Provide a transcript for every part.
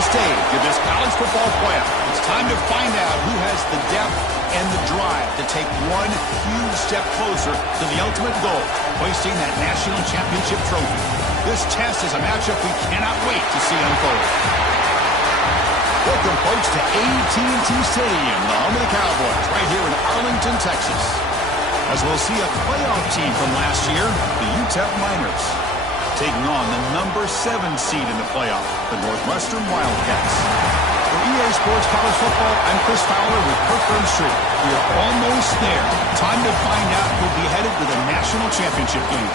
center stage of this college football playoff. It's time to find out who has the depth and the drive to take one huge step closer to the ultimate goal, hoisting that national championship trophy. This test is a matchup we cannot wait to see unfold. Welcome, folks, to AT&T Stadium, the home of the Cowboys, right here in Arlington, Texas. As we'll see a playoff team from last year, the UTEP Miners, taking on the number 7 seed in the playoff, the Northwestern Wildcats. For EA Sports College Football, I'm Chris Fowler with Kirk Street. We are almost there. Time to find out who'll be headed to the national championship game.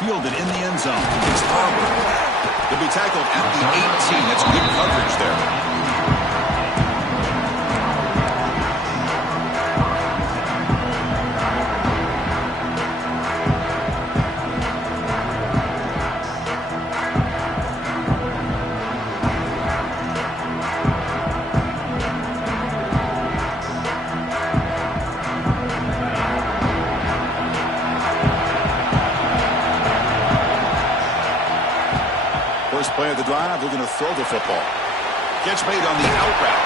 Fielded in the end zone against Harvard. He'll be tackled at the 18. That's good coverage there. First play of the drive, we're going to throw the football. Catch made on the out route.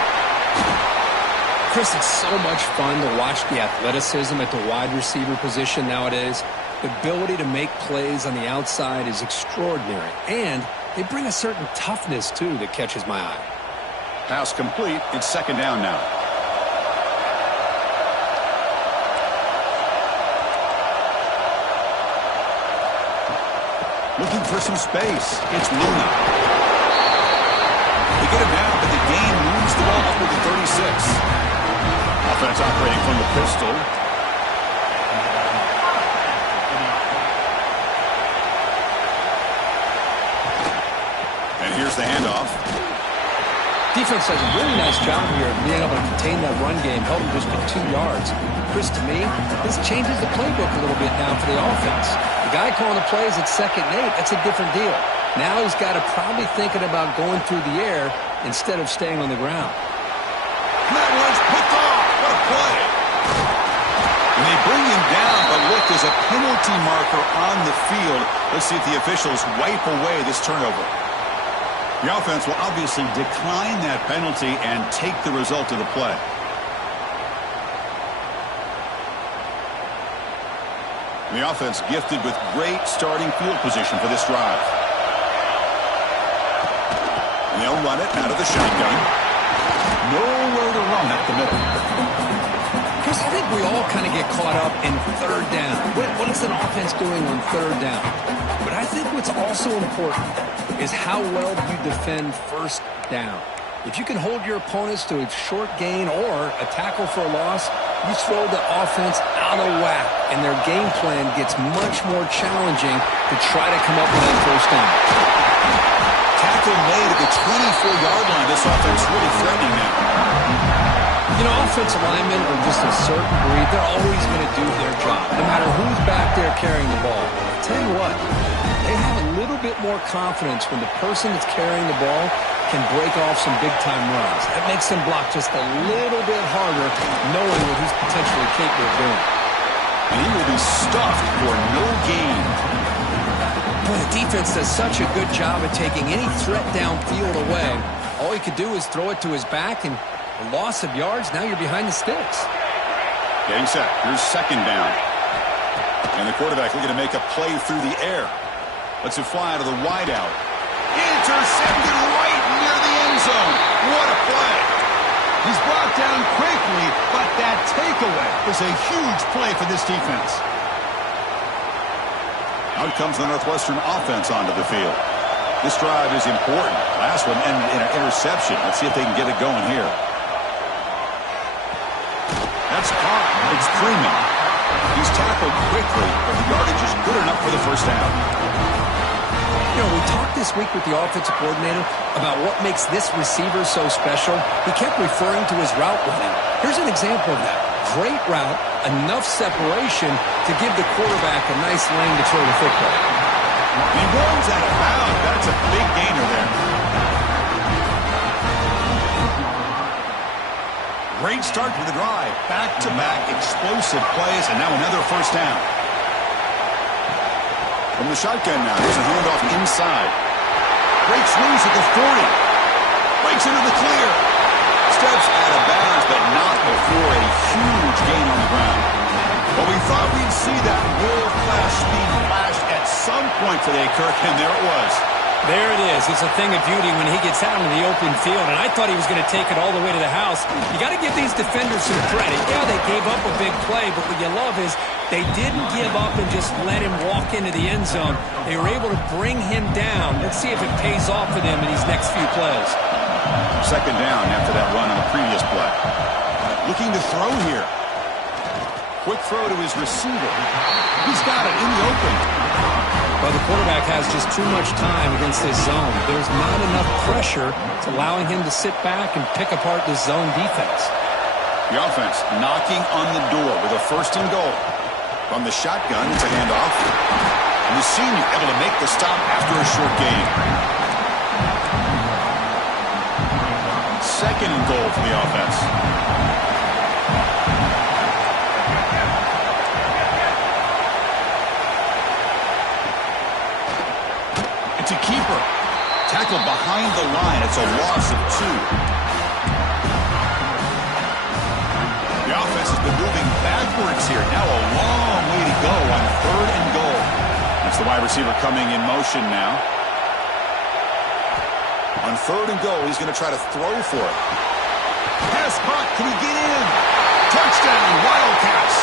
Chris, it's so much fun to watch the athleticism at the wide receiver position nowadays. The ability to make plays on the outside is extraordinary. And they bring a certain toughness, too, that catches my eye. Pass complete. It's second down now. Looking for some space. It's Luna. They get him down, but the gain moves the ball up to the 36. Offense operating from the pistol. And here's the handoff. Defense does a really nice job here of being able to contain that run game, held him just to 2 yards. Chris, to me, this changes the playbook a little bit now for the offense. The guy calling the plays at 2nd and 8, that's a different deal. Now he's got to probably thinking about going through the air instead of staying on the ground. That one's picked off. What a play. And they bring him down, but look, there's a penalty marker on the field. Let's see if the officials wipe away this turnover. The offense will obviously decline that penalty and take the result of the play. The offense gifted with great starting field position for this drive. And they'll run it out of the shotgun. Nowhere to run up the middle. Chris, I think we all kind of get caught up in 3rd down. What is an offense doing on 3rd down? But I think what's also important is how well you defend 1st down. If you can hold your opponents to a short gain or a tackle for a loss, you throw the offense out of whack, and their game plan gets much more challenging to try to come up with that 1st down. Tackle made at the 24-yard line. This offense really threatening now. You know, offensive linemen are just a certain breed. They're always going to do their job, no matter who's back there carrying the ball. I'll tell you what, they have a little bit more confidence when the person that's carrying the ball can break off some big-time runs. That makes them block just a little bit harder, knowing what he's potentially capable of doing. And he will be stuffed for no gain. Boy, the defense does such a good job at taking any threat downfield away. All he could do is throw it to his back, and a loss of yards, now you're behind the sticks. Getting set. Here's 2nd down. And the quarterback looking to make a play through the air. Lets it fly out of the wideout. Intercepted right near the end zone. What a play. He's brought down quickly, but that takeaway is a huge play for this defense. Out comes the Northwestern offense onto the field. This drive is important. Last one ended in an interception. Let's see if they can get it going here. That's caught. It's Freeman. He's tackled quickly, but the yardage is good enough for the 1st down. this week with the offensive coordinator about what makes this receiver so special? He kept referring to his route running. Here's an example of that. Great route, enough separation to give the quarterback a nice lane to throw the football. He runs out of bounds. That's a big gainer there. Great start to the drive. Back-to-back explosive plays, and now another first down. From the shotgun now, there's a handoff inside. Breaks loose at the 40. Breaks into the clear. Steps out of bounds, but not before a huge gain on the ground. Well, we thought we'd see that world-class speed flash at some point today, Kirk, and there it was. There it is. It's a thing of beauty when he gets out into the open field, and I thought he was going to take it all the way to the house. You got to give these defenders some credit. Yeah, they gave up a big play, but what you love is they didn't give up and just let him walk into the end zone. They were able to bring him down. Let's see if it pays off for them in these next few plays. Second down after that run on the previous play. Looking to throw here. Quick throw to his receiver. He's got it in the open. Well, the quarterback has just too much time against this zone. There's not enough pressure. It's allowing him to sit back and pick apart this zone defense. The offense knocking on the door with a first and goal. From the shotgun, it's a handoff. And the senior able to make the stop after a short gain. Second and goal for the offense. It's a keeper. Tackled behind the line. It's a loss of 2. The offense has been moving backwards here. Now a long way to go on third and goal. That's the wide receiver coming in motion now. On third and goal, he's going to try to throw for it. Pass caught. Can he get in? Touchdown, Wildcats,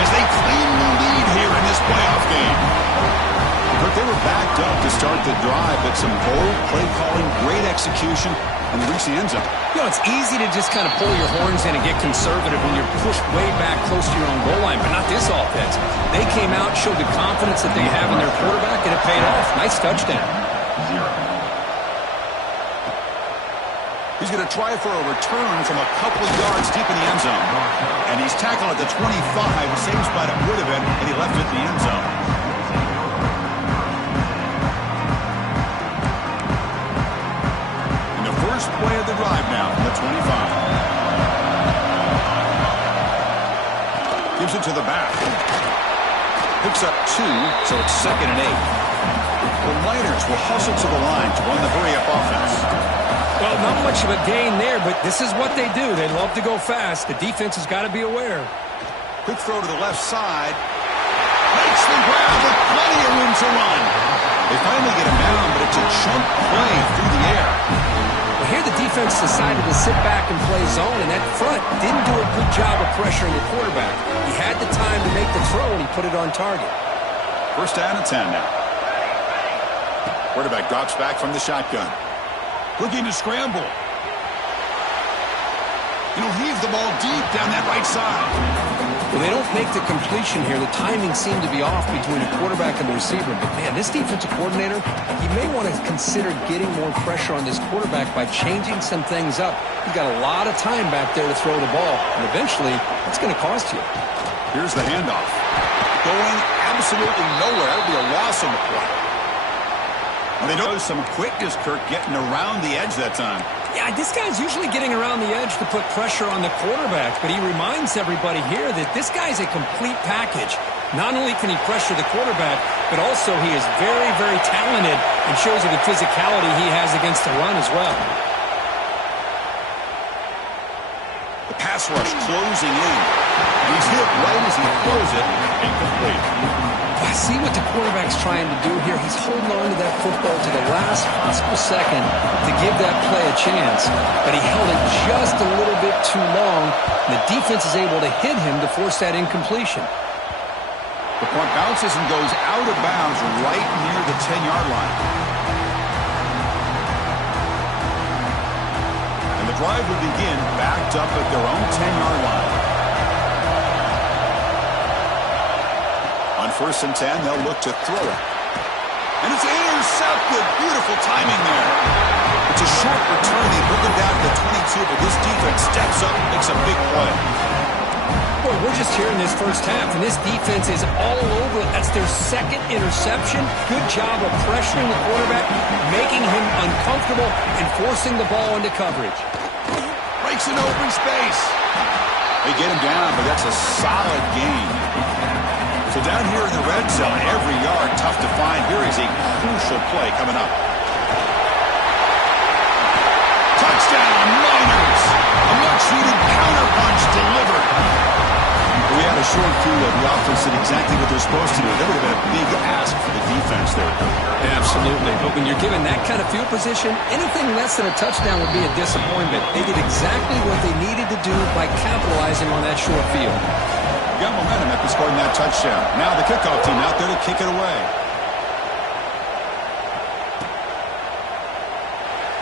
as they claim the lead here in this playoff game. But they were backed up to start the drive, but some bold play calling, great execution, and they reached the end zone. You know, it's easy to just kind of pull your horns in and get conservative when you're pushed way back close to your own goal line, but not this offense. They came out, showed the confidence that they have in their quarterback, and it paid off. Nice touchdown. He's going to try for a return from a couple of yards deep in the end zone. And he's tackled at the 25, the same spot it would have been, and he left it in the end zone. And the first play of the drive now from the 25. Gives it to the back. Picks up 2, so it's second and 8. The Miners will hustle to the line to run the hurry-up offense. Well, not much of a gain there, but this is what they do. They love to go fast. The defense has got to be aware. Quick throw to the left side. Makes the grab with plenty of room to run. They finally get him down, but it's a chunk play through the air. Well, here the defense decided to sit back and play zone, and that front didn't do a good job of pressuring the quarterback. He had the time to make the throw, and he put it on target. First down and 10 now. Quarterback drops back from the shotgun. Looking to scramble. And he'll heave the ball deep down that right side. Well, they don't make the completion here. The timing seemed to be off between the quarterback and the receiver. But, man, this defensive coordinator, he may want to consider getting more pressure on this quarterback by changing some things up. He's got a lot of time back there to throw the ball. And eventually, that's going to cost you. Here's the handoff. Going absolutely nowhere. That'll be a loss on the play. And they know some quickness, Kirk, getting around the edge that time. Yeah, this guy's usually getting around the edge to put pressure on the quarterback, but he reminds everybody here that this guy's a complete package. Not only can he pressure the quarterback, but also he is very, very talented and shows you the physicality he has against the run as well. The pass rush closing in. He's hit right as he throws it, incomplete. I see what the quarterback's trying to do here. He's holding on to that football to the last possible second to give that play a chance. But he held it just a little bit too long. And the defense is able to hit him to force that incompletion. The punt bounces and goes out of bounds right near the 10-yard line. And the drive will begin backed up at their own 10-yard line. On 1st and 10, they'll look to throw it. And it's intercepted. Beautiful Beautiful timing there. It's a short return. They move them down to the 22, but this defense steps up and makes a big play. Boy, we're just here in this first half, and this defense is all over it. That's their second interception. Good job of pressuring the quarterback, making him uncomfortable, and forcing the ball into coverage. Breaks an open space. They get him down, but that's a solid gain. So down here in the red zone, every yard tough to find. Here is a crucial play coming up. Touchdown, Niners! A much-needed counterpunch delivered. We had a short field. The offense did exactly what they're supposed to do. That would have been a big ask for the defense there. Absolutely. But when you're given that kind of field position, anything less than a touchdown would be a disappointment. They did exactly what they needed to do by capitalizing on that short field. Got momentum after scoring that touchdown. Now the kickoff team out there to kick it away.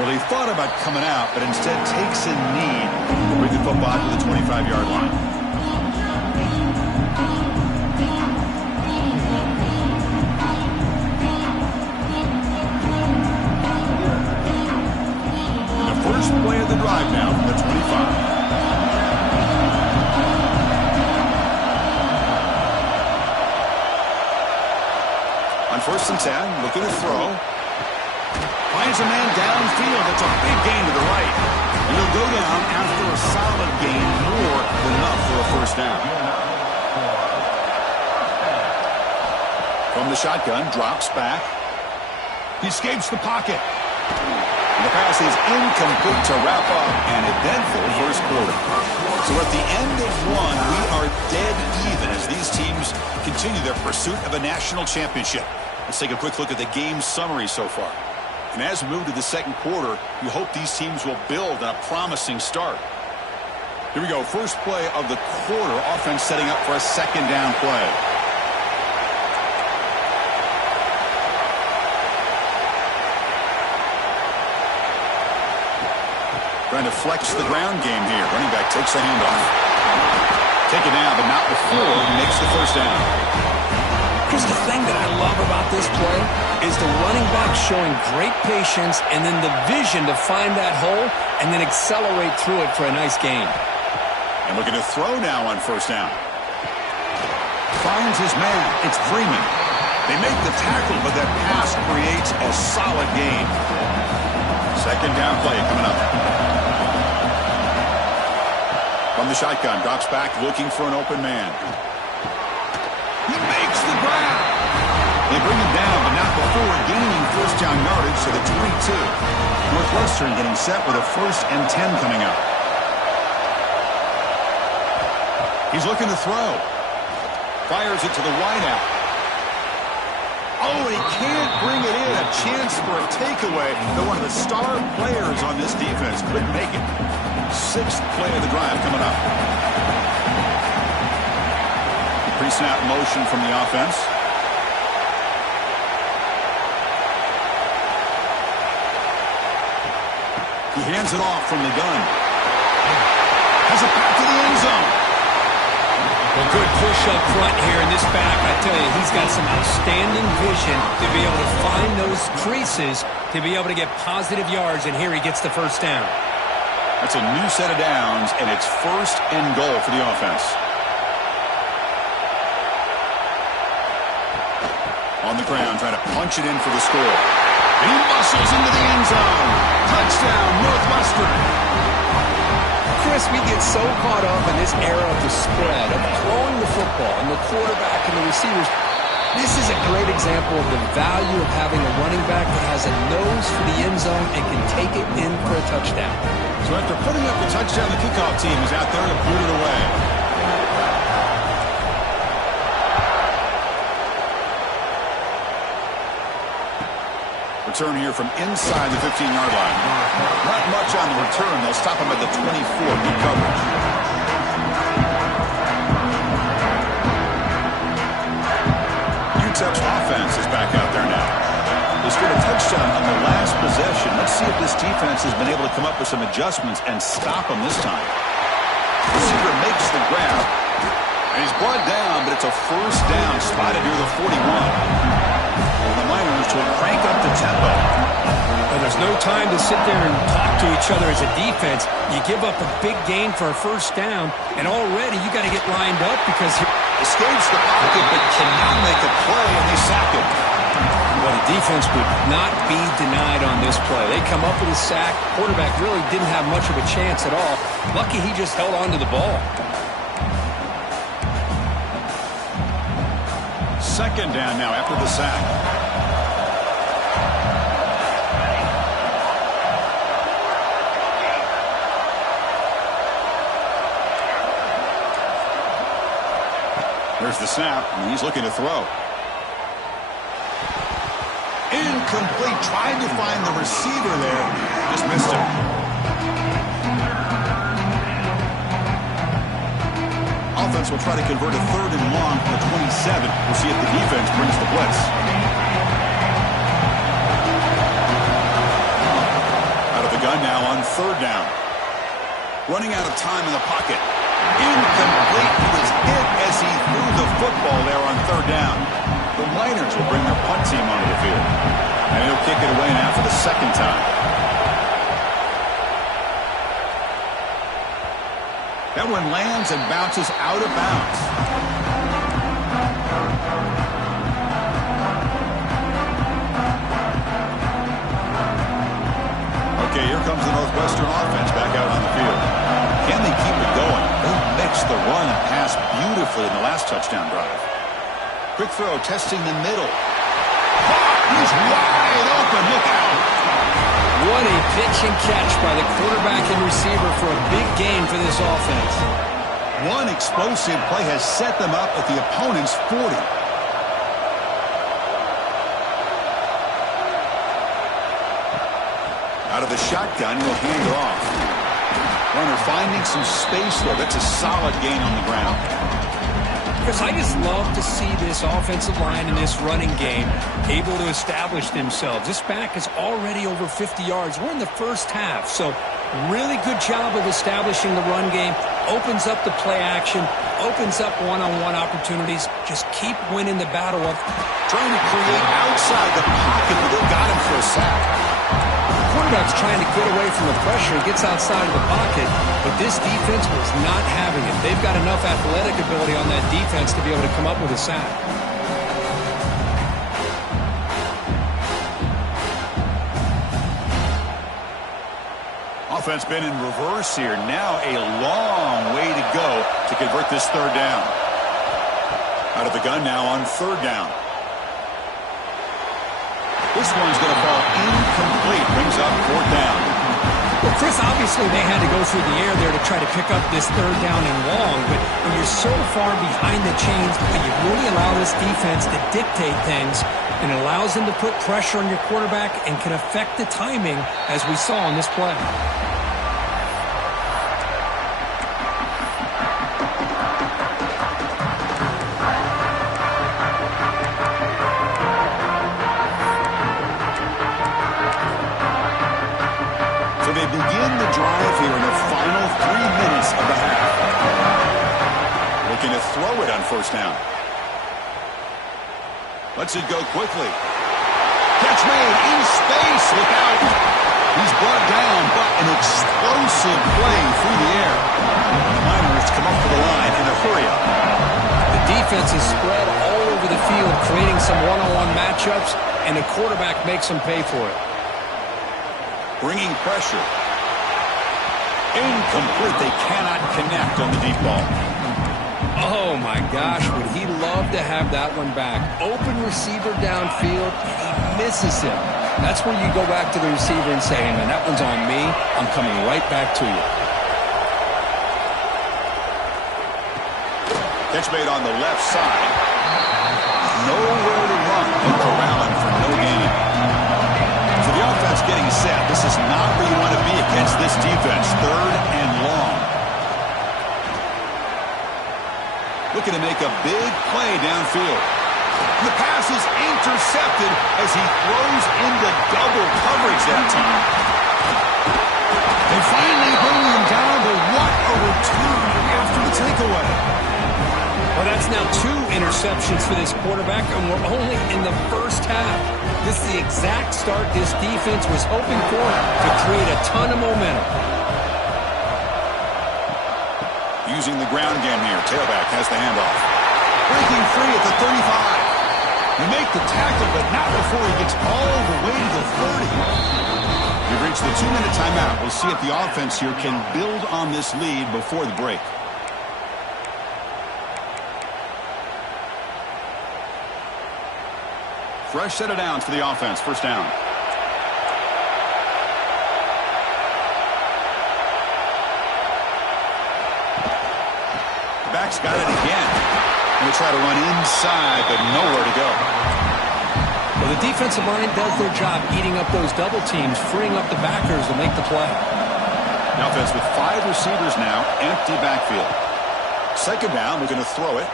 Well, he thought about coming out, but instead takes a knee to bring the football to the 25-yard line. First play of the drive now from the 25. On 1st and 10, looking to throw. Finds a man downfield. That's a big gain to the right. And he'll go down after a solid gain, more than enough for a first down. From the shotgun, drops back. He escapes the pocket. The pass is incomplete to wrap up an eventful first quarter. So at the end of one, we are dead even as these teams continue their pursuit of a national championship. Let's take a quick look at the game summary so far. And as we move to the second quarter, we hope these teams will build on a promising start. Here we go. First play of the quarter. Offense setting up for a second down play. Trying to flex the ground game here. Running back takes the handoff. Taken down, but not before he makes the first down. Chris, the thing that I love about this play is the running back showing great patience and then the vision to find that hole and then accelerate through it for a nice gain. And looking to throw now on first down. Finds his man. It's Freeman. They make the tackle, but that pass creates a solid gain. Second down play coming up. From the shotgun, drops back, looking for an open man. He makes the grab. They bring him down, but not before gaining first down yardage to the 22. Northwestern getting set with a 1st and 10 coming up. He's looking to throw. Fires it to the wideout. Oh, he can't bring it in. A chance for a takeaway. But one of the star players on this defense couldn't make it. 6th play of the drive coming up. Pre-snap motion from the offense. He hands it off from the gun. Has it back to the end zone. A good push up front here in this back. I tell you, he's got some outstanding vision to be able to find those creases, to be able to get positive yards, and here he gets the first down. That's a new set of downs, and it's 1st and goal for the offense. On the ground, trying to punch it in for the score. And he muscles into the end zone. Touchdown, Northwestern. Chris, we get so caught up in this era of the spread, of throwing the football, and the quarterback and the receivers. This is a great example of the value of having a running back that has a nose for the end zone and can take it in for a touchdown. So after putting up the touchdown, the kickoff team is out there to boot it away. Return here from inside the 15-yard line. Not much on the return. They'll stop him at the 24. Good coverage. UTEP's offense is back out there now. They scored a touchdown on the last possession. Let's see if this defense has been able to come up with some adjustments and stop them this time. Receiver makes the grab. And he's brought down, but it's a first down spotted near the 41. And the Miners will crank up the tempo. no time to sit there and talk to each other as a defense. You give up a big gain for a first down, and already you got to get lined up because escapes the pocket but cannot make a play, and they sack him. Well, the defense would not be denied on this play. They come up with a sack. Quarterback really didn't have much of a chance at all. Lucky he just held on to the ball. Second down now after the sack. There's the snap, and he's looking to throw. Incomplete, trying to find the receiver there. Just missed him. Offense will try to convert a third and long from the 27. We'll see if the defense brings the blitz. Out of the gun now on third down. Running out of time in the pocket. Incomplete. He was hit as he threw the football there on third down. The Miners will bring their punt team onto the field. And he'll kick it away now for the second time. That one lands and bounces out of bounds. Okay, here comes the Northwestern offense back out on the field. Can they keep it going? They mixed the run and pass beautifully in the last touchdown drive. Quick throw, testing the middle. He's wide open. Look out. What a pitch and catch by the quarterback and receiver for a big gain for this offense. One explosive play has set them up at the opponent's 40. Out of the shotgun, he'll hand it off. Runner finding some space there. That's a solid gain on the ground. Because I just love to see this offensive line in this running game able to establish themselves. This back is already over 50 yards. We're in the first half, so really good job of establishing the run game. Opens up the play action, opens up one-on-one opportunities. Just keep winning the battle up. Trying to create outside the pocket, but they got him for a sack. The quarterback's trying to get away from the pressure. He gets outside of the pocket, but this defense was not having it. They've got enough athletic ability on that defense to be able to come up with a sack. Offense been in reverse here. Now a long way to go to convert this third down. Out of the gun now on third down. This one's going to fall incomplete. Brings up fourth down. Well, Chris, obviously they had to go through the air there to try to pick up this third down and long, but when you're so far behind the chains, you really allow this defense to dictate things, and it allows them to put pressure on your quarterback and can affect the timing, as we saw on this play. So they begin the drive here in the final 3 minutes of the half. Looking to throw it on first down. Lets it go quickly. Catch made in space. Look out. He's brought down, but an explosive play through the air. The Miners come up to the line in a hurry-up. The defense is spread all over the field, creating some one-on-one matchups, and the quarterback makes them pay for it. Bringing pressure. Incomplete. They cannot connect on the deep ball. Oh, my gosh, would he love to have that one back. Open receiver downfield, and he misses him. That's where you go back to the receiver and say, hey, man, that one's on me. I'm coming right back to you. Catch made on the left side. Nowhere to run. And corralling for no gain. So the offense getting set. This is not where you want to be against this defense. Third and long. Looking to make a big play downfield. The pass is intercepted as he throws into double coverage that time. They finally bring him down, but what a return after the takeaway. Well, that's now 2 interceptions. interceptions for this quarterback, and we're only in the first half. This is the exact start this defense was hoping for to create a ton of momentum. Using the ground game here. Tailback has the handoff. Breaking free at the 35. You make the tackle, but not before he gets all the way to the 30. We've reached the 2-minute timeout. We'll see if the offense here can build on this lead before the break. Fresh set of downs for the offense. First down. The back's got it again. Going to try to run inside, but nowhere to go. Well, the defensive line does their job eating up those double teams, freeing up the backers to make the play. The offense with 5 receivers now, empty backfield. Second down, we're going to throw it.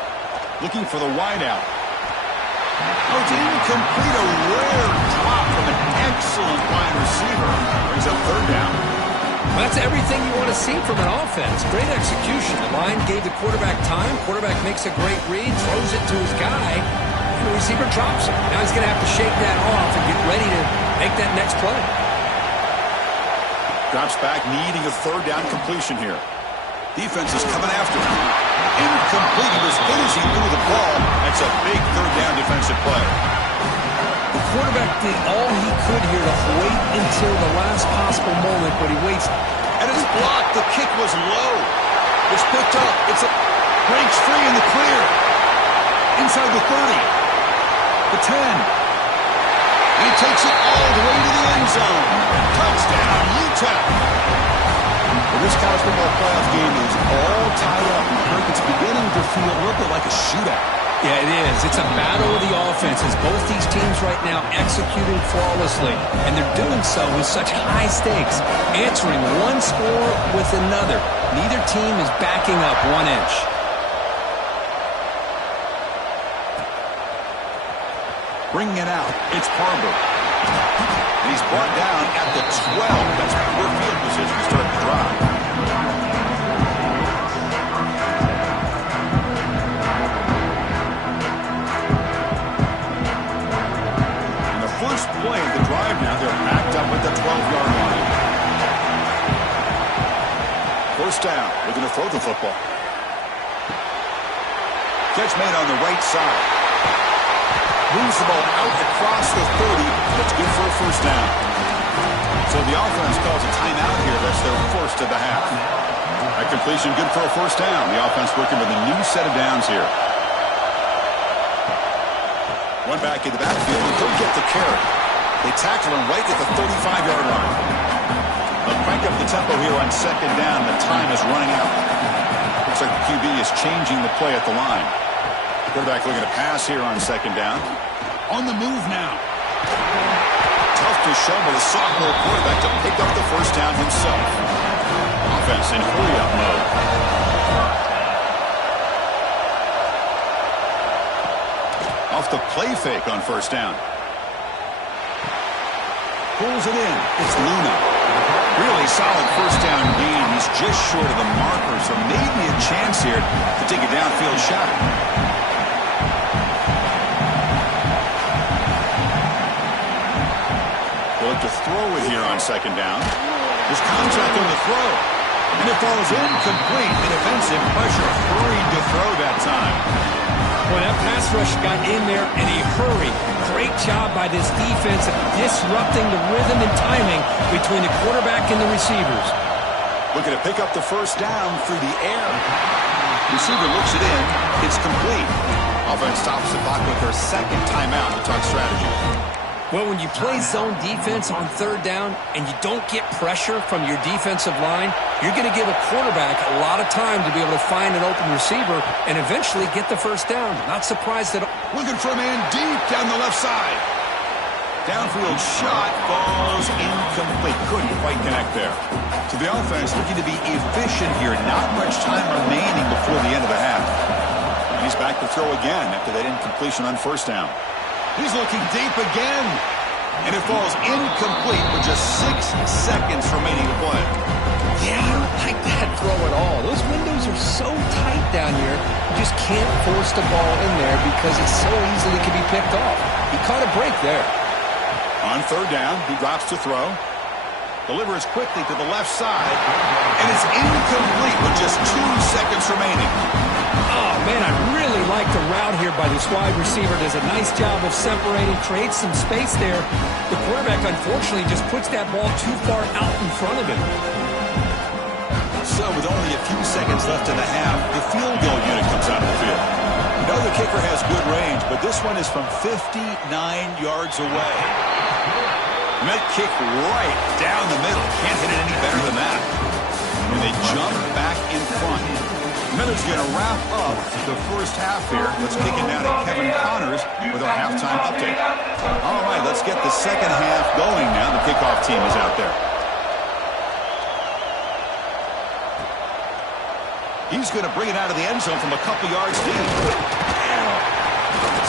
Looking for the wideout. Oh, it's incomplete. A rare drop from an excellent wide receiver. Brings up third down. Well, that's everything you want to see from an offense. Great execution. The line gave the quarterback time. Quarterback makes a great read, throws it to his guy, and the receiver drops it. Now he's going to have to shake that off and get ready to make that next play. Drops back, needing a third down completion here. Defense is coming after him. Incomplete. He was finishing through the ball. That's a big third down defensive play. The quarterback did all he could here to wait until the last possible moment, but he waits. And it's blocked. The kick was low. It's picked up. Breaks free in the clear. Inside the 30. The 10. And he takes it all the way to the end zone. Touchdown, UTEP. Well, this college football playoff game is all tied up. It's beginning to feel a little bit like a shootout. Yeah, it is. It's a battle of the offenses. Both these teams right now executing flawlessly, and they're doing so with such high stakes, answering one score with another. Neither team is backing up 1 inch. Bringing it out, it's Barber. And he's brought down at the 12. That's poor field position to start the drive. First play of the drive now, they're backed up at the 12-yard line. First down, they're going to throw the football. Catch made on the right side. Moves the ball out across the 30. That's good for a first down. So the offense calls a timeout here. That's their first of the half. That completion good for a first down. The offense working with a new set of downs here. One back in the backfield, and he'll get the carry. They tackle him right at the 35-yard line. They'll crank up the tempo here on second down. The time is running out. Looks like the QB is changing the play at the line. Quarterback looking to pass here on second down. On the move now. Tough to shovel the sophomore quarterback to pick up the first down himself. Offense in hurry-up mode. Off the play fake on first down. Pulls it in. It's Luna. Really solid first down gain. He's just short of the marker, so maybe a chance here to take a downfield shot. They'll look to throw it here on second down. There's contact on the throw. And it falls incomplete. An defensive pressure hurried to throw that time. Well, that pass rush got in there in a hurry. Great job by this defense of disrupting the rhythm and timing between the quarterback and the receivers. Looking to pick up the first down through the air. Receiver looks it in. It's complete. Offense stops the clock with their second timeout to talk strategy. Well, when you play zone defense on third down and you don't get pressure from your defensive line, you're going to give a quarterback a lot of time to be able to find an open receiver and eventually get the first down. Not surprised at all. Looking for a man deep down the left side. Downfield shot falls incomplete. Couldn't quite connect there. So the offense looking to be efficient here. Not much time remaining before the end of the half. And he's back to throw again after that incompletion on first down. He's looking deep again. And it falls incomplete with just 6 seconds remaining to play. Yeah, I don't like that throw at all. Those windows are so tight down here. You just can't force the ball in there because it so easily can be picked off. He caught a break there. On third down, he drops to throw. Delivers quickly to the left side. And it's incomplete with just 2 seconds remaining. Oh, man, I really like the route here by this wide receiver. Does a nice job of separating, creates some space there. The quarterback, unfortunately, just puts that ball too far out in front of him. So with only a few seconds left in the half, the field goal unit comes out of the field. We know the kicker has good range, but this one is from 59 yards away. Met kick right down the middle. Can't hit it any better than that. And they jump back in front. Miller's going to wrap up the first half here. Let's kick it now to Kevin Connors with our halftime update. All right, let's get the second half going now. The kickoff team is out there. He's going to bring it out of the end zone from a couple yards deep.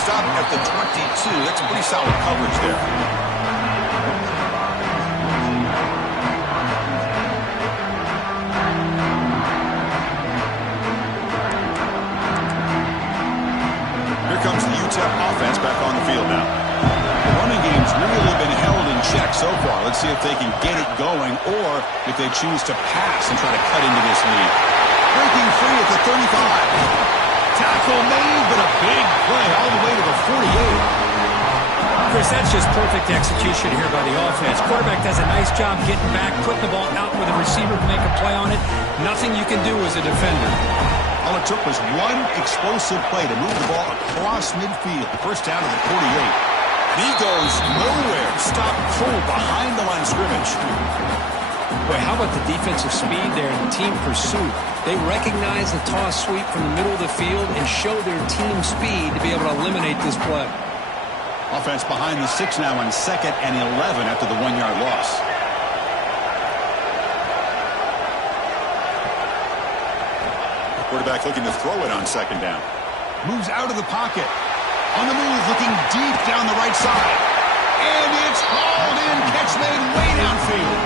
Stop at the 22. That's pretty solid coverage there. Here comes the UTEP offense back on the field now. The running game's really been held in check so far. Let's see if they can get it going or if they choose to pass and try to cut into this lead. Breaking free at the 35. Tackle made, but a big play all the way to the 48. Chris, that's just perfect execution here by the offense. Quarterback does a nice job getting back, putting the ball out where the receiver can make a play on it. Nothing you can do as a defender. All it took was one explosive play to move the ball across midfield. First down to the 48. And he goes nowhere. Stopped cold behind the line of scrimmage. Boy, how about the defensive speed there and the team pursuit? They recognize the toss sweep from the middle of the field and show their team speed to be able to eliminate this play. Offense behind the 6 now on 2nd and 11 after the 1-yard loss. Quarterback looking to throw it on 2nd down. Moves out of the pocket. On the move, looking deep down the right side. And it's hauled in. Catch made way downfield.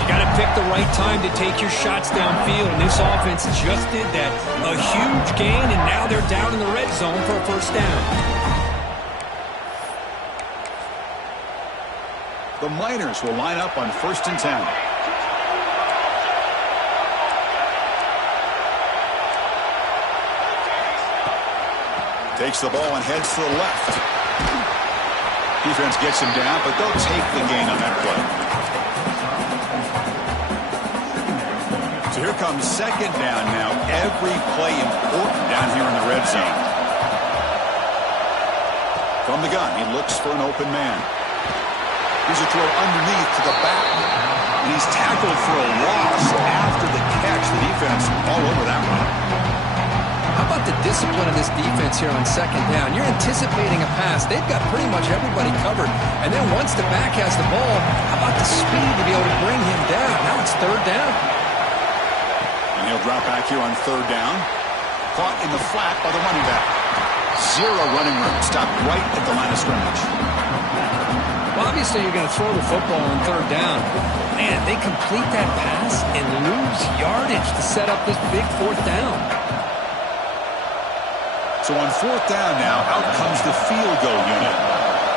You got to pick the right time to take your shots downfield, and this offense just did that. A huge gain, and now they're down in the red zone for a first down. The Miners will line up on 1st and 10. Takes the ball and heads to the left. Defense gets him down, but they'll take the gain on that play. So here comes 2nd down now. Every play important down here in the red zone. From the gun, he looks for an open man. Here's a throw underneath to the back. And he's tackled for a loss after the catch. The defense all over that one. How about the discipline of this defense here on 2nd down? You're anticipating a pass. They've got pretty much everybody covered. And then once the back has the ball, how about the speed to be able to bring him down? Now it's 3rd down. And he'll drop back here on 3rd down. Caught in the flat by the running back. 0 running room. Stopped right at the line of scrimmage. Well, obviously you're going to throw the football on 3rd down. Man, they complete that pass and lose yardage to set up this big 4th down. So on 4th down now, out comes the field goal unit.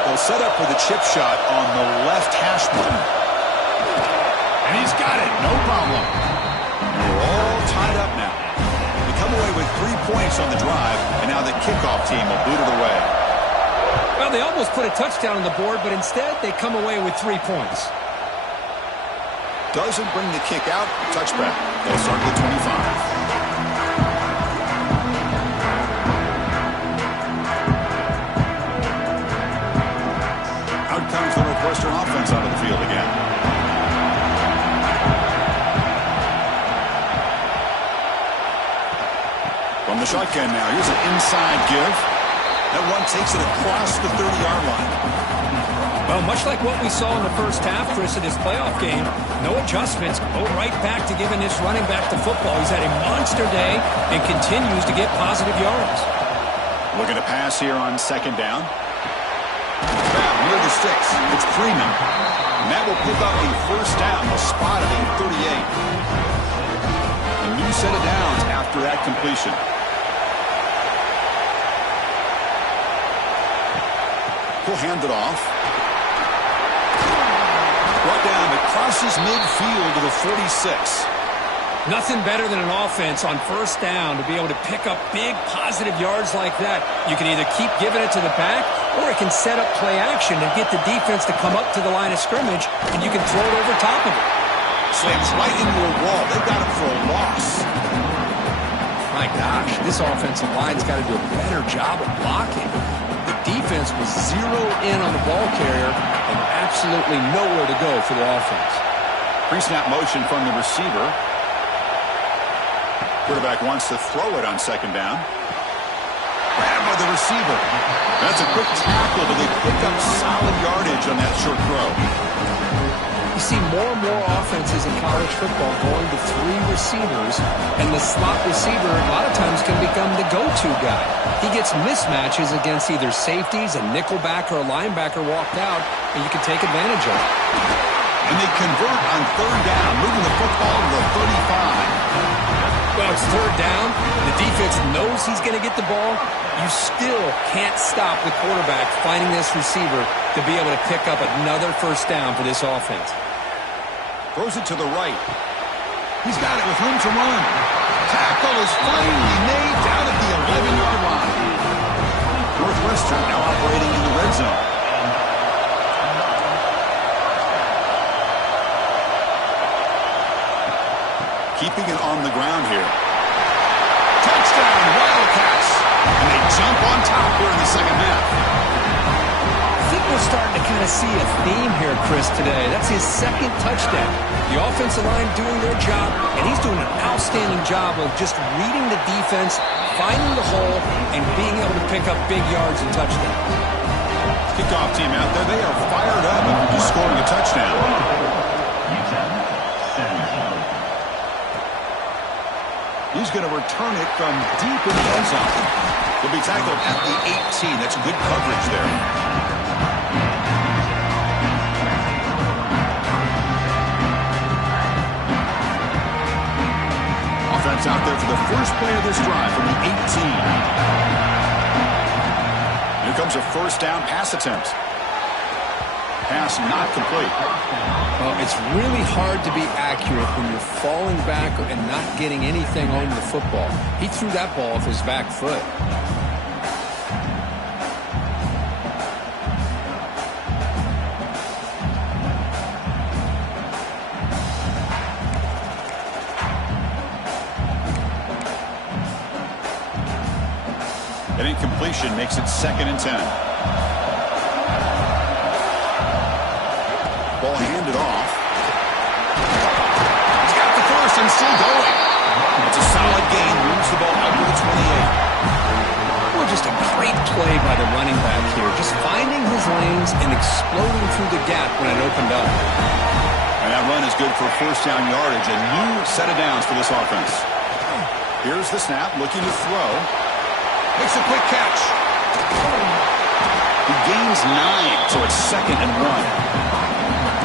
They'll set up for the chip shot on the left hash mark. And he's got it, no problem. We're all tied up now. They come away with 3 points on the drive, and now the kickoff team will boot it away. Well, they almost put a touchdown on the board, but instead they come away with 3 points. Doesn't bring the kick out, touchback. They'll start at the 25. Comes the Northwestern offense out of the field again. From the shotgun now, here's an inside give. That one takes it across the 30-yard line. Well, much like what we saw in the first half, Chris, in this playoff game, no adjustments. Go right back to giving this running back the football. He's had a monster day and continues to get positive yards. Looking to pass here on 2nd down. Near the sticks, it's Freeman. And that will pick up a first down, a spot at the 38. A new set of downs after that completion. He'll hand it off. Brought down, it crosses midfield to the 46. Nothing better than an offense on first down to be able to pick up big positive yards like that. You can either keep giving it to the back, or it can set up play action and get the defense to come up to the line of scrimmage, and you can throw it over top of it. Slams right into a wall. They got him for a loss. My gosh, this offensive line's got to do a better job of blocking. The defense was zeroed in on the ball carrier and absolutely nowhere to go for the offense. Pre-snap motion from the receiver. Quarterback wants to throw it on second down. Grabbed by the receiver. That's a quick tackle, but they pick up solid yardage on that short throw. You see more and more offenses in college football going to 3 receivers, and the slot receiver a lot of times can become the go-to guy. He gets mismatches against either safeties, a nickelback, or a linebacker walked out, and you can take advantage of it. And they convert on third down, moving the football to the 35. Well, it's third down. The defense knows he's going to get the ball. You still can't stop the quarterback finding this receiver to be able to pick up another first down for this offense. Throws it to the right. He's got it with room to run. Tackle is finally made down at the 11-yard line. Northwestern now operating in the red zone. Keeping it on the ground here. Touchdown, Wildcats. And they jump on top here in the second half. I think we're starting to kind of see a theme here, Chris, today. That's his second touchdown. The offensive line doing their job, and he's doing an outstanding job of just reading the defense, finding the hole, and being able to pick up big yards and touchdowns. Kickoff team out there, they are fired up after just scoring a touchdown. He's going to return it from deep in the end zone. He'll be tackled at the 18. That's good coverage there. Offense out there for the first play of this drive from the 18. Here comes a first down pass attempt. Pass not complete. Well, it's really hard to be accurate when you're falling back and not getting anything on the football. He threw that ball off his back foot. An incompletion makes it 2nd and 10. Ball handed off. He's got the first and still going. It's a solid gain. Moves the ball out to the 28. Well, just a great play by the running back here. Just finding his lanes and exploding through the gap when it opened up. And that run is good for first down yardage. A new set of downs for this offense. Here's the snap. Looking to throw. Makes a quick catch. He gains 9, so it's 2nd and 1.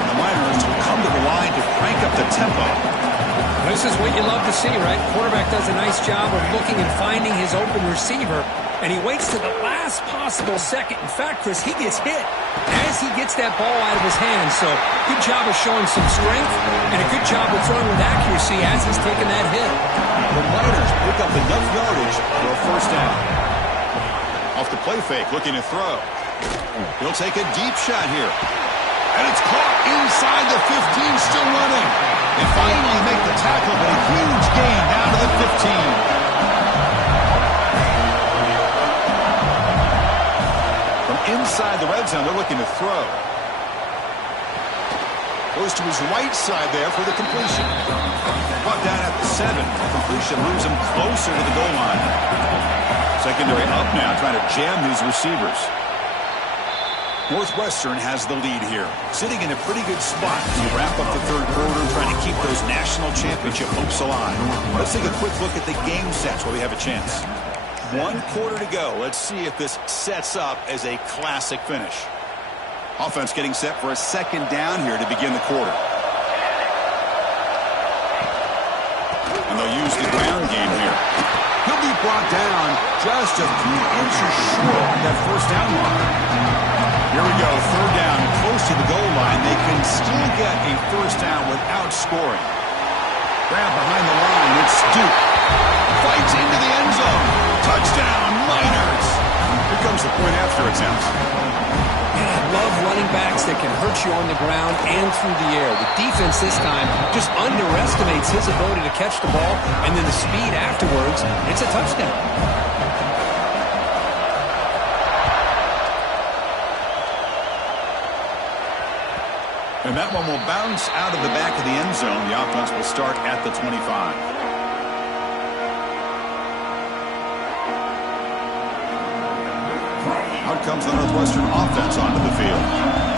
The Miners will come to the line to crank up the tempo. This is what you love to see, right? Quarterback does a nice job of looking and finding his open receiver, and he waits to the last possible second. In fact, Chris, he gets hit as he gets that ball out of his hands. So good job of showing some strength and a good job of throwing with accuracy as he's taking that hit. The Miners pick up enough yardage for a first down. Off the play fake, looking to throw. He'll take a deep shot here. And it's caught inside the 15, still running. They finally make the tackle, but a huge gain down to the 15. From inside the red zone, they're looking to throw. Goes to his right side there for the completion. Brought down at the 7. Completion moves him closer to the goal line. Secondary up now, trying to jam these receivers. Northwestern has the lead here, sitting in a pretty good spot as we wrap up the third quarter, trying to keep those national championship hopes alive. Let's take a quick look at the game sets while we have a chance. 1 quarter to go. Let's see if this sets up as a classic finish. Offense getting set for a second down here to begin the quarter. And they'll use the ground game here. He'll be brought down just a few inches short of that first down line. Here we go, third down, close to the goal line. They can still get a first down without scoring. Grab behind the line, it's Duke. Fights into the end zone. Touchdown, Miners. Here comes the point after attempt. And I love running backs that can hurt you on the ground and through the air. The defense this time just underestimates his ability to catch the ball, and then the speed afterwards, it's a touchdown. And that one will bounce out of the back of the end zone. The offense will start at the 25. Out comes the Northwestern offense onto the field.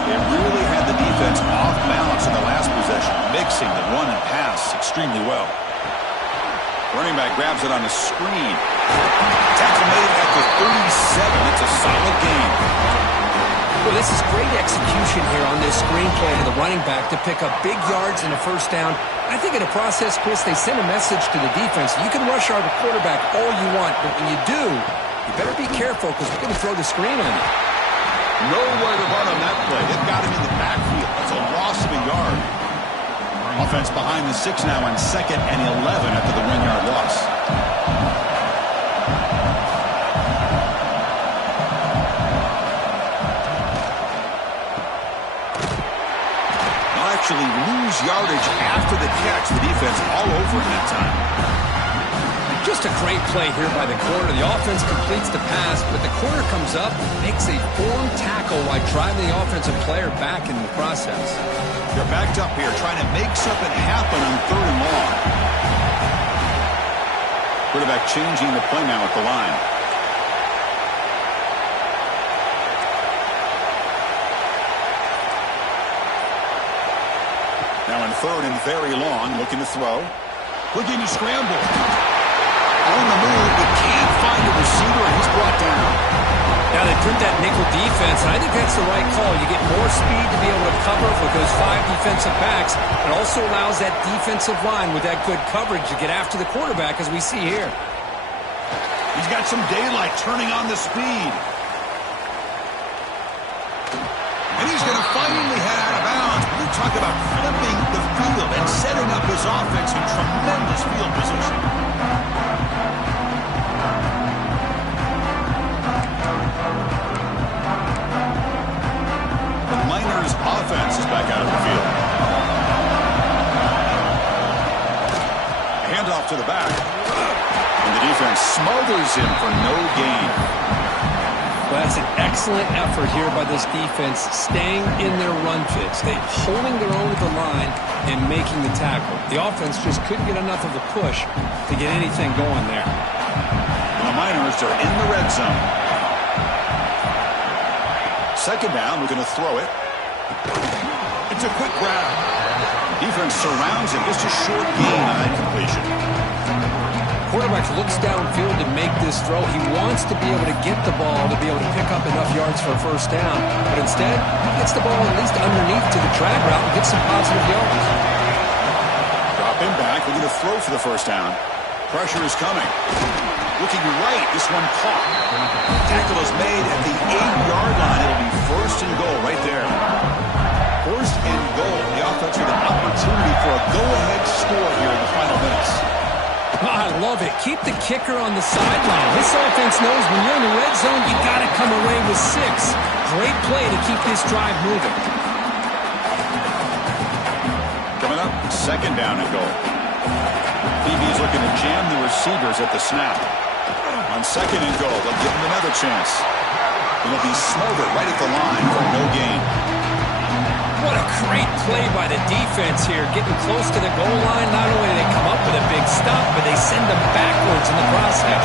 They really had the defense off balance in the last possession, mixing the run and pass extremely well. Running back grabs it on a screen. Tackle made at the 37. It's a solid gain. Well, this is great execution here on this screen play to the running back to pick up big yards and a first down. I think in the process, Chris, they send a message to the defense. You can rush our quarterback all you want, but when you do, you better be careful because we're going to throw the screen on you. Nowhere to run on that play. They've got him in the backfield. That's a loss of a yard. Offense behind the 6 now on 2nd and 11 after the 1-yard loss. Actually lose yardage after the catch. The defense all over in that time. Just a great play here by the corner. The offense completes the pass, but the corner comes up, makes a form tackle while driving the offensive player back in the process. They're backed up here trying to make something happen on 3rd and long. Quarterback changing the play now at the line. Now in 3rd and very long, looking to throw. Looking to scramble. On the move, but can't find a receiver, and he's brought down. Now they print that nickel defense, and I think that's the right call. You get more speed to be able to cover with those 5 defensive backs. It also allows that defensive line with that good coverage to get after the quarterback, as we see here. He's got some daylight turning on the speed. And he's going to finally head out of bounds. We talk about flipping the field and setting up his offense in tremendous field position. The Miners offense is back out of the field. Handoff to the back. And the defense smothers him for no gain. Well, that's an excellent effort here by this defense, staying in their run fits. They're holding their own at the line and making the tackle. The offense just couldn't get enough of a push to get anything going there. And the Miners are in the red zone. 2nd down, we're going to throw it. It's a quick grab. Defense surrounds him. Just a short gain on that completion. Quarterback looks downfield to make this throw. He wants to be able to get the ball to be able to pick up enough yards for a first down. But instead, he gets the ball at least underneath to the drag route and gets some positive yards. Drop him back. We're going to throw for the first down. Pressure is coming. Looking right. This one caught. Tackle is made at the 8-yard line. It'll be 1st and goal right there. 1st and goal. The offense with an opportunity for a go-ahead score here in the final minutes. I love it. Keep the kicker on the sideline. This offense knows when you're in the red zone, you got to come away with 6. Great play to keep this drive moving. Coming up, 2nd down and goal. BB's looking to jam the receivers at the snap. On 2nd and goal, they'll give him another chance. It'll be smothered right at the line for no gain. What a great play by the defense here. Getting close to the goal line, not only do they come up with a big stop, but they send them backwards in the process.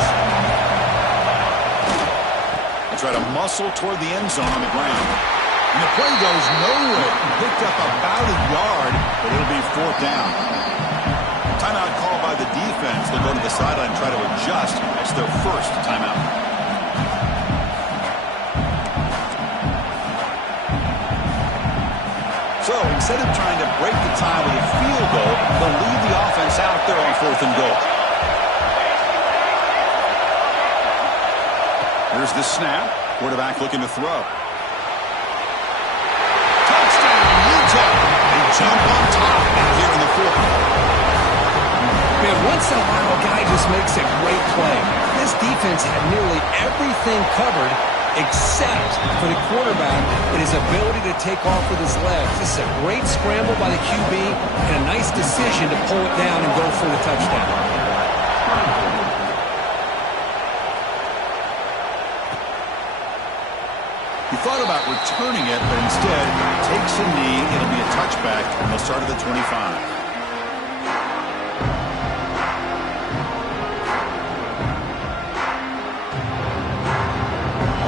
They try to muscle toward the end zone on the ground. And the play goes nowhere. Picked up about a yard, but it'll be 4th down. Timeout called by the defense. They'll go to the sideline and try to adjust. That's their first timeout. So instead of trying to break the tie with a field goal, they'll leave the offense out there on 4th and goal. Here's the snap. Quarterback looking to throw. jump on top out here in the fourth. Man, once in a while, a guy just makes a great play. This defense had nearly everything covered except for the quarterback and his ability to take off with his legs. This is a great scramble by the QB and a nice decision to pull it down and go for the touchdown. He thought about returning it, but instead takes a knee. It'll be a touchback, and they'll start at the 25.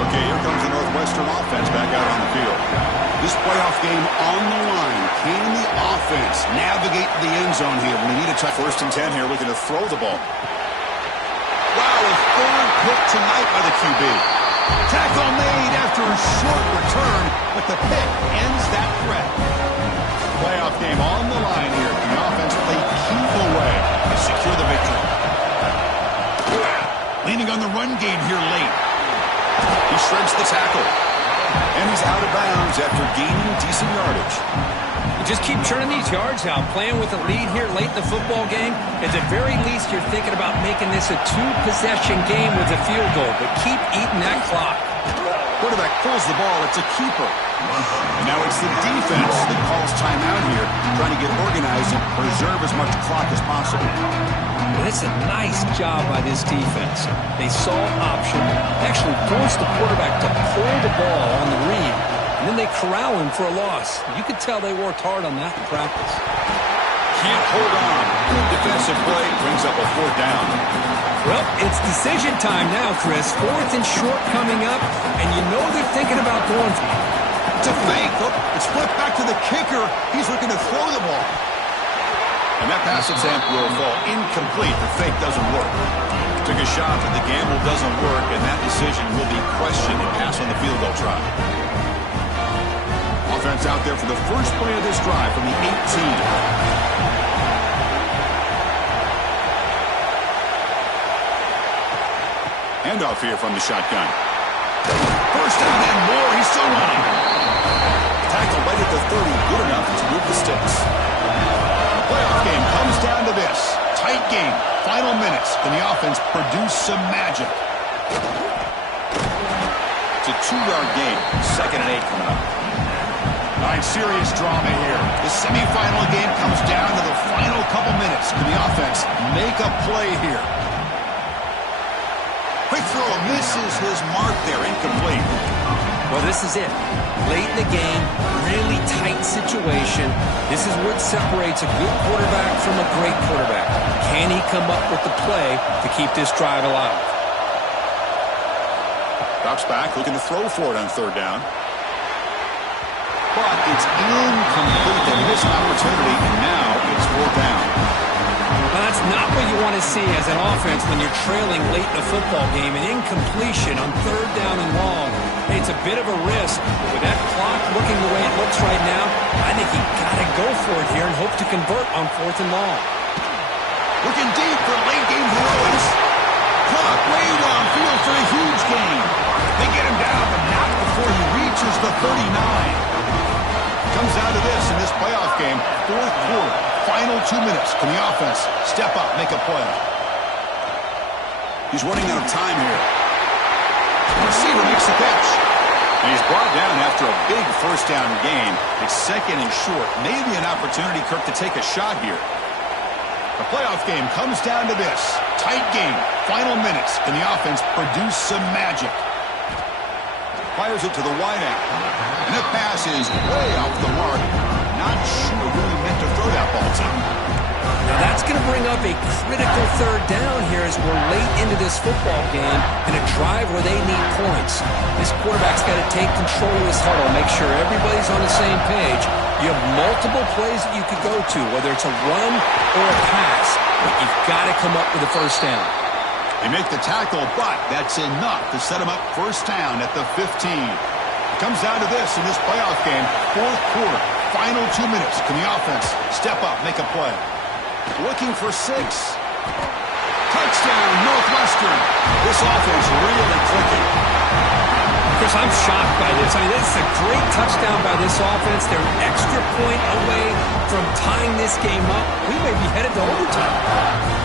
Okay, here comes the Northwestern offense back out on the field. This playoff game on the line. Can the offense navigate the end zone here? We need a touch. 1st and 10 here, looking to throw the ball. Wow, a third pick tonight by the QB. Tackle made after a short return, but the pick ends that threat. Playoff game on the line here. The offense played keep away to secure the victory. Leaning on the run game here late. He shreds the tackle. And he's out of bounds after gaining decent yardage. You just keep churning these yards out. Playing with a lead here late in the football game. At the very least, you're thinking about making this a 2-possession game with a field goal. But keep eating that clock. Quarterback pulls the ball. It's a keeper. And now it's the defense that calls timeout here, trying to get organized and preserve as much clock as possible. And it's a nice job by this defense. They saw option, actually forced the quarterback to pull the ball on the read, and then they corral him for a loss. You could tell they worked hard on that in practice. Can't hold on. Good defensive play brings up a 4th down. Well, it's decision time now, Chris. 4th and short coming up, and you know they're thinking about going for it. It's a fake. Oh, it's flipped back to the kicker. He's looking to throw the ball. And that pass attempt will fall incomplete. The fake doesn't work. Took a shot, but the gamble doesn't work, and that decision will be questioned and pass on the field goal try. Offense out there for the first play of this drive from the 18. Handoff here from the shotgun. First down and more. He's still running. Tackle right at the 30. Good enough to move the sticks. The playoff game comes down to this. Tight game. Final minutes. Can the offense produce some magic? It's a 2-yard game. 2nd and 8 coming up. All right, serious drama here. The semifinal game comes down to the final couple minutes. Can the offense make a play here? Quick throw misses his mark there. Incomplete. Well, this is it. Late in the game, really tight situation. This is what separates a good quarterback from a great quarterback. Can he come up with the play to keep this drive alive? Drops back, looking to throw for it on 3rd down. But it's incomplete. They missed an opportunity, and now it's 4th down. Well, that's not what you want to see as an offense when you're trailing late in a football game. An incompletion on 3rd down and long. Hey, it's a bit of a risk. With that clock looking the way it looks right now, I think you've got to go for it here and hope to convert on 4th and long. Looking deep for late game heroics. Clock way downfield for a huge gain. They get him down, but not before he reaches the 39. Comes down to this in this playoff game. 4th quarter. Final 2 minutes. Can the offense step up, make a play? He's running out of time here. The receiver makes the catch. And he's brought down after a big 1st down gain. It's 2nd and short. Maybe an opportunity, Kirk, to take a shot here. The playoff game comes down to this. Tight game. Final minutes. Can the offense produce some magic? Fires it to the wideout. And that pass is way off the mark. Not sure who he meant to throw that ball to. Now that's going to bring up a critical 3rd down here as we're late into this football game in a drive where they need points. This quarterback's got to take control of this huddle, make sure everybody's on the same page. You have multiple plays that you could go to, whether it's a run or a pass, but you've got to come up with a 1st down. They make the tackle, but that's enough to set them up 1st down at the 15. It comes down to this in this playoff game. 4th quarter, final 2 minutes. Can the offense step up, make a play? Looking for 6. Touchdown, Northwestern. This offense really clicking. Chris, I'm shocked by this. I mean, this is a great touchdown by this offense. They're an extra point away from tying this game up. We may be headed to overtime.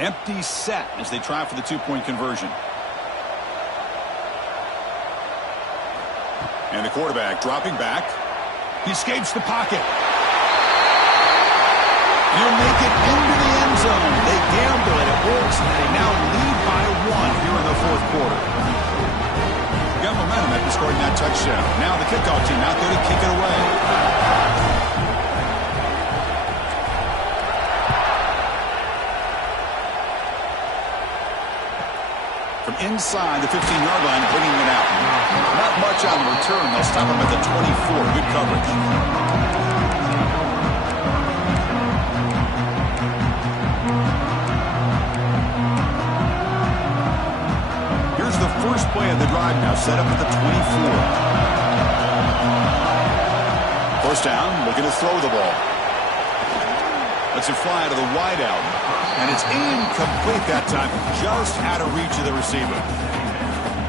Empty set as they try for the two-point conversion. And the quarterback dropping back. He escapes the pocket. He'll make it into the end zone. They gamble and it works, and they now lead by 1 here in the fourth quarter. Got momentum after scoring that touchdown. Now the kickoff team out there to kick it away. Inside the 15-yard line, bringing it out. Not much on the return. They'll stop him at the 24. Good coverage. Here's the first play of the drive now, set up at the 24. First down, looking to throw the ball. Lets it fly out of the wideout. And it's incomplete that time, just out of reach of the receiver.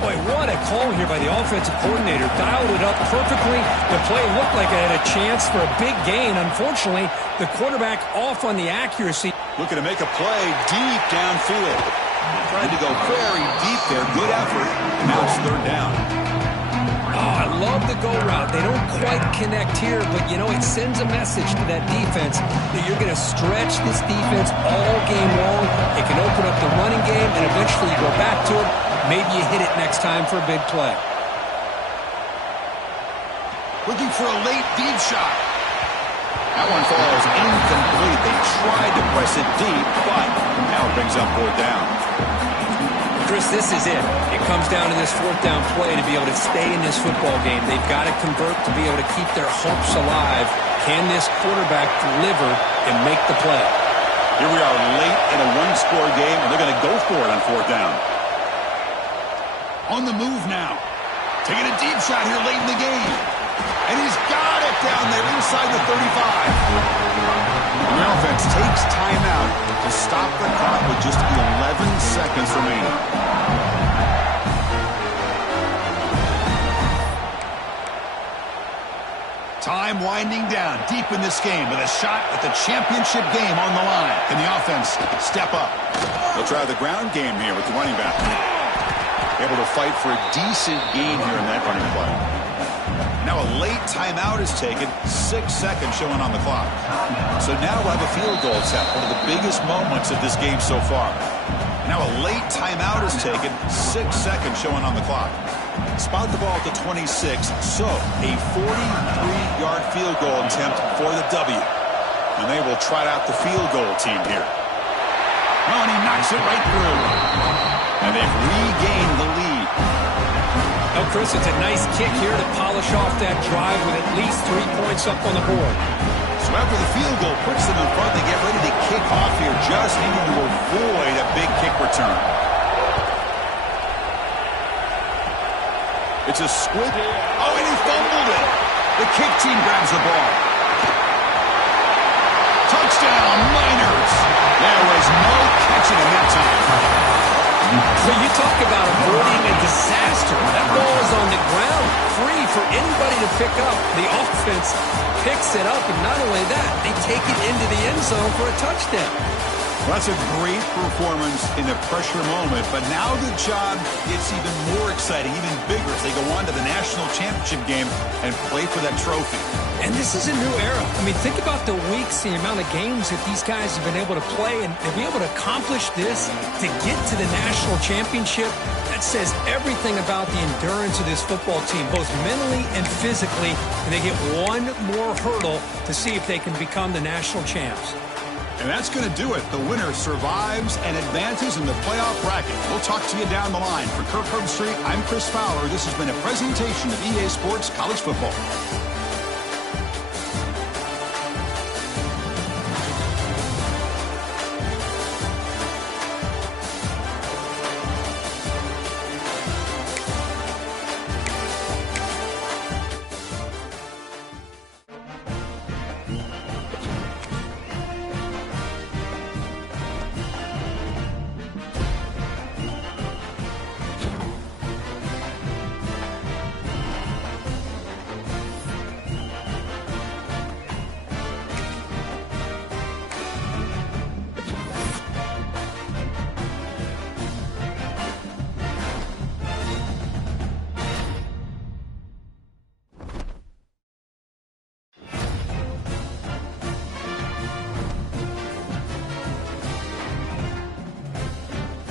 Boy, what a call here by the offensive coordinator. Dialed it up perfectly. The play looked like it had a chance for a big gain. Unfortunately, the quarterback off on the accuracy. Looking to make a play deep downfield. Tried to go very deep there. Good effort. And now it's third down. Oh, I love the go route. They don't quite connect here, but, you know, it sends a message to that defense that you're going to stretch this defense all game long. It can open up the running game, and eventually you go back to it. Maybe you hit it next time for a big play. Looking for a late deep shot. That one falls incomplete. They tried to press it deep, but now it brings up fourth down. Chris, this is it. It comes down to this fourth down play to be able to stay in this football game. They've got to convert to be able to keep their hopes alive. Can this quarterback deliver and make the play? Here we are late in a one-score game, and they're going to go for it on fourth down. On the move now. Taking a deep shot here late in the game. And he's got it down there inside the 35. And the offense takes timeout to stop the clock with just 11 seconds remaining. Time winding down deep in this game with a shot at the championship game on the line. Can the offense step up? They'll try the ground game here with the running back. Able to fight for a decent gain here in that running play. Now a late timeout is taken, 6 seconds showing on the clock. So now we'll have a field goal attempt, one of the biggest moments of this game so far. Now a late timeout is taken, 6 seconds showing on the clock. Spot the ball at the 26, so a 43-yard field goal attempt for the W. And they will trot out the field goal team here. Oh, and he knocks it right through. And they've regained the lead. Oh, Chris, it's a nice kick here to polish off that drive with at least 3 points up on the board. So after the field goal puts them in front, they get ready to kick off here, just needing to avoid a big kick return. It's a squib. Oh, and he fumbled it. The kick team grabs the ball. Touchdown, Miners. There was no catching him that time. So you talk about avoiding a disaster. That ball is on the ground, free for anybody to pick up. The offense picks it up, and not only that, they take it into the end zone for a touchdown. Well, that's a great performance in a pressure moment, but now the job gets even more exciting, even bigger as they go on to the national championship game and play for that trophy. And this is a new era. I mean, think about the weeks, the amount of games that these guys have been able to play, and to be able to accomplish this, to get to the national championship, that says everything about the endurance of this football team, both mentally and physically, and they get one more hurdle to see if they can become the national champs. And that's going to do it. The winner survives and advances in the playoff bracket. We'll talk to you down the line. For Kirk Herbstreit, I'm Chris Fowler. This has been a presentation of EA Sports College Football.